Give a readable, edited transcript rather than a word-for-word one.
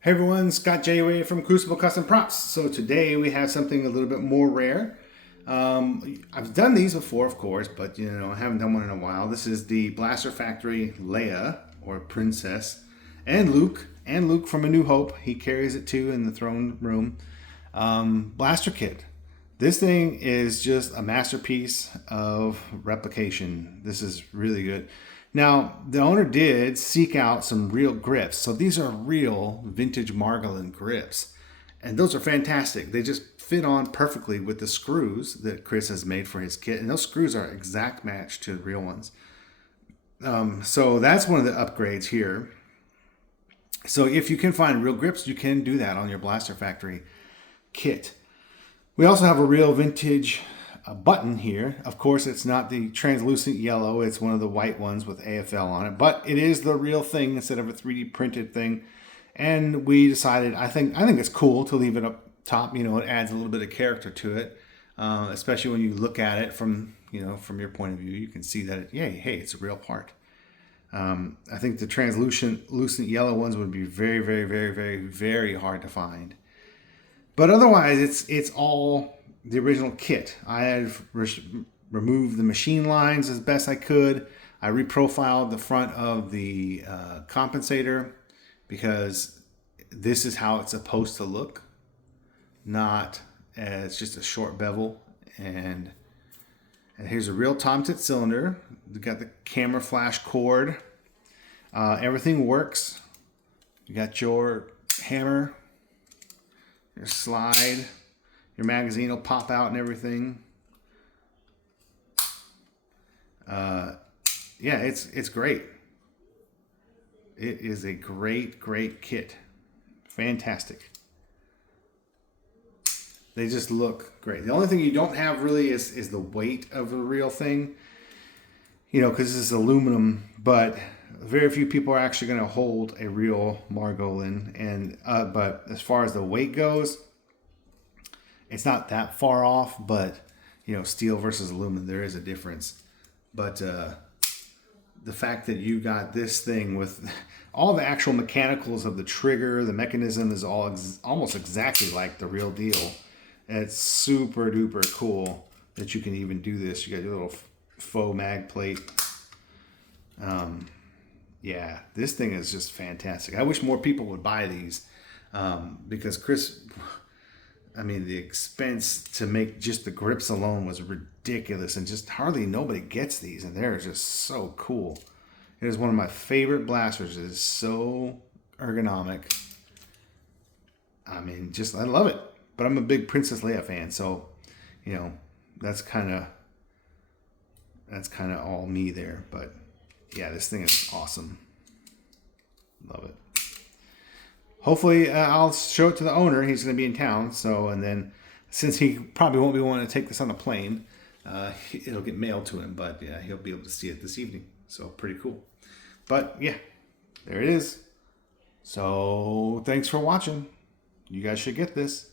Hey everyone, Scott J. from Crucible Custom Props. So today we have something a little bit more rare. I've done these before, of course, but I haven't done one in a while. This is the Blaster Factory Leia, or Princess, and Luke from A New Hope. He carries it too in the throne room. Blaster kit. This thing is just a masterpiece of replication. This is really good. Now, the owner did seek out some real grips. So these are real vintage Margolin grips. And those are fantastic. They just fit on perfectly with the screws that Chris has made for his kit. And those screws are exact match to the real ones. So that's one of the upgrades here. So if you can find real grips, you can do that on your Blaster Factory kit. We also have a real vintage button here. Of course, it's not the translucent yellow. It's one of the white ones with AFL on it. But it is the real thing instead of a 3D printed thing. And we decided, I think it's cool to leave it up top. It adds a little bit of character to it. Especially when you look at it from your point of view. You can see that, hey, it's a real part. I think the translucent yellow ones would be very, very, very, very, very hard to find. But otherwise, it's all the original kit. I have removed the machine lines as best I could. I reprofiled the front of the compensator because this is how it's supposed to look, not as just a short bevel. And here's a real Tomtit cylinder. We got the camera flash cord. Everything works. You got your hammer, your slide, your magazine will pop out and everything. Yeah, it's great. It is a great kit. Fantastic. They just look great. The only thing you don't have really is the weight of the real thing. Because this is aluminum, but very few people are actually going to hold a real Margolin. And but as far as the weight goes, it's not that far off. But steel versus aluminum, there is a difference. But the fact that you got this thing with all the actual mechanicals of the trigger, the mechanism is all almost exactly like the real deal. And it's super duper cool that you can even do this. You got your little faux mag plate. Yeah, this thing is just fantastic. I wish more people would buy these because Chris, the expense to make just the grips alone was ridiculous, and just hardly nobody gets these, and they're just so cool. It is one of my favorite blasters. It is so ergonomic. I love it. But I'm a big Princess Leia fan, so that's kind of all me there. But yeah, this thing is awesome. Love it. Hopefully, I'll show it to the owner. He's going to be in town, and then since he probably won't be wanting to take this on a plane, it'll get mailed to him. But yeah, he'll be able to see it this evening. So pretty cool. But yeah, there it is. So thanks for watching. You guys should get this.